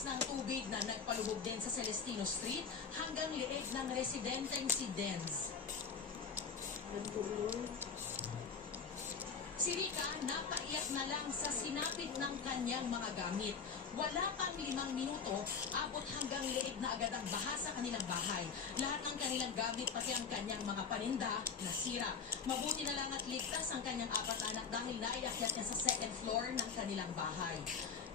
Lakas ng tubig na nagpalubog din sa Celestino Street hanggang liig ng residenteng si Denz. Si Rica napaiyak na lang sa sinapit ng kanyang mga gamit. Wala pang 5 minuto, abot hanggang liig na agad ang baha sa kanilang bahay. Lahat ng kanilang gamit, pati ang kanyang mga paninda, nasira. Mabuti na lang at ligtas ang kanyang 4 na anak dahil naiakyat niya sa 2nd floor ng kanilang bahay.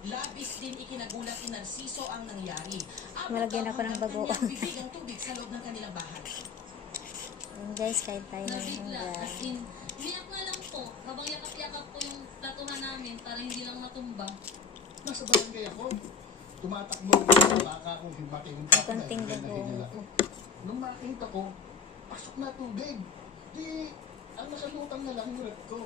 Labis din ikinagulat ni Narciso ang nangyari. Malagyan ako ng bago. Kanyang bibig ang tubig sa loob ng kanilang bahay. Guys, kahit tayo na Nabigla, as in, biyak nga lang po. Habang yakap-yakap po yung platuhan namin para hindi lang matumba. Nasa barangay ako. Tumatakbo ako. Baka akong himating pa ako. Konting bago. Nung makita ko, pasok na tubig. Di, ang nakalutang na lang yung rep ko.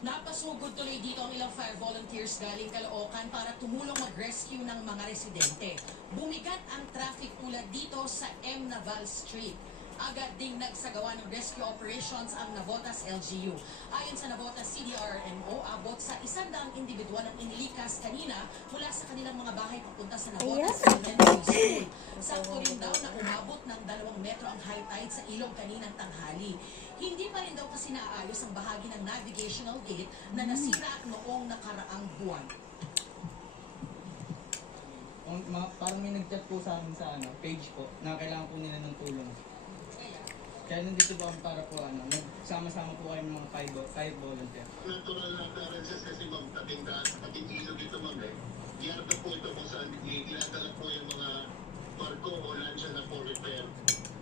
Napasugod tuloy dito ang ilang fire volunteers galing Caloocan para tumulong mag-rescue ng mga residente. Bumigat ang traffic tulad dito sa M. Naval Street. Agad ding nagsagawa ng rescue operations ang Navotas LGU. Ayon sa Navotas CDRMO, abot sa 100 individual ang inilikas kanina mula sa kanilang mga bahay papunta sa Navotas Elementary School. Sakto rin daw na umabot ng 2 metro ang high tide sa ilog kaninang tanghali. Hindi pa rin daw kasi naayos ang bahagi ng navigational gate na nasira noong nakaraang buwan. Parang may nag-chat po sa amin sa page po na kailangan po nila ng tulong. Kaya nandito po kami para po nagsama-sama po kayo ng mga five volunteer. Natural na occurrences kasi ma'am, tabing ilog dito ma'am eh. Yarda po ito kung saan dinadala po yung mga barko o lansya na for repair.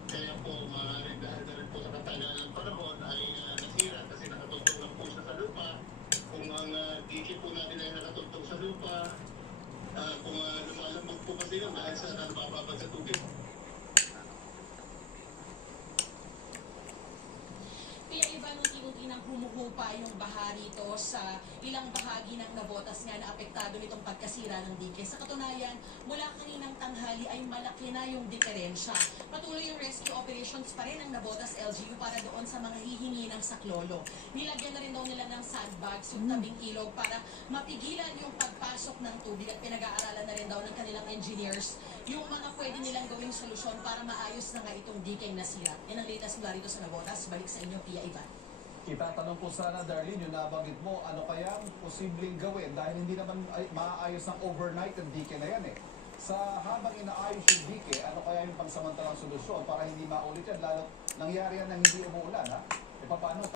Kaya po maaaring dahil na rin po sa katagalan ng panahon ay nasira kasi nakatugtong lang po siya sa lupa. Kung ang diki po natin ay nakatugtong sa lupa, kung lumalambot po kasi yun dahil sa nabababad sa tubig. Kaya iba unti-unti nang humuhupa yung baha rito sa ilang bahagi ng Navotas nga na apektado nitong pagkasira ng dike. Sa katunayan, mula kaninang tanghali ay malaki na yung diferensya. Patuloy yung rescue operations pa rin ng Navotas LGU para doon sa mga hihingi ng saklolo. Nilagyan na rin daw nila ng sandbags yung tabing ilog para mapigilan yung pagpasok ng tubig at pinag-aaralan na rin daw ng kanilang engineers yung mga pwede nilang gawing solusyon para maayos na nga itong dikeng nasira. Yan ang latest mula rito sa Navotas. Balik sa inyo, Pia Ivan. Itatanong ko sana, Darlene, yung nabanggit mo, ano kaya ang posibleng gawin? Dahil hindi naman maaayos ng overnight ang dike na yan eh. Sa habang inaayos yung dike, ano kaya yung pangsamantalang solusyon para hindi maulit yan? Lalo nangyari yan na hindi umuulan, ha? E paano?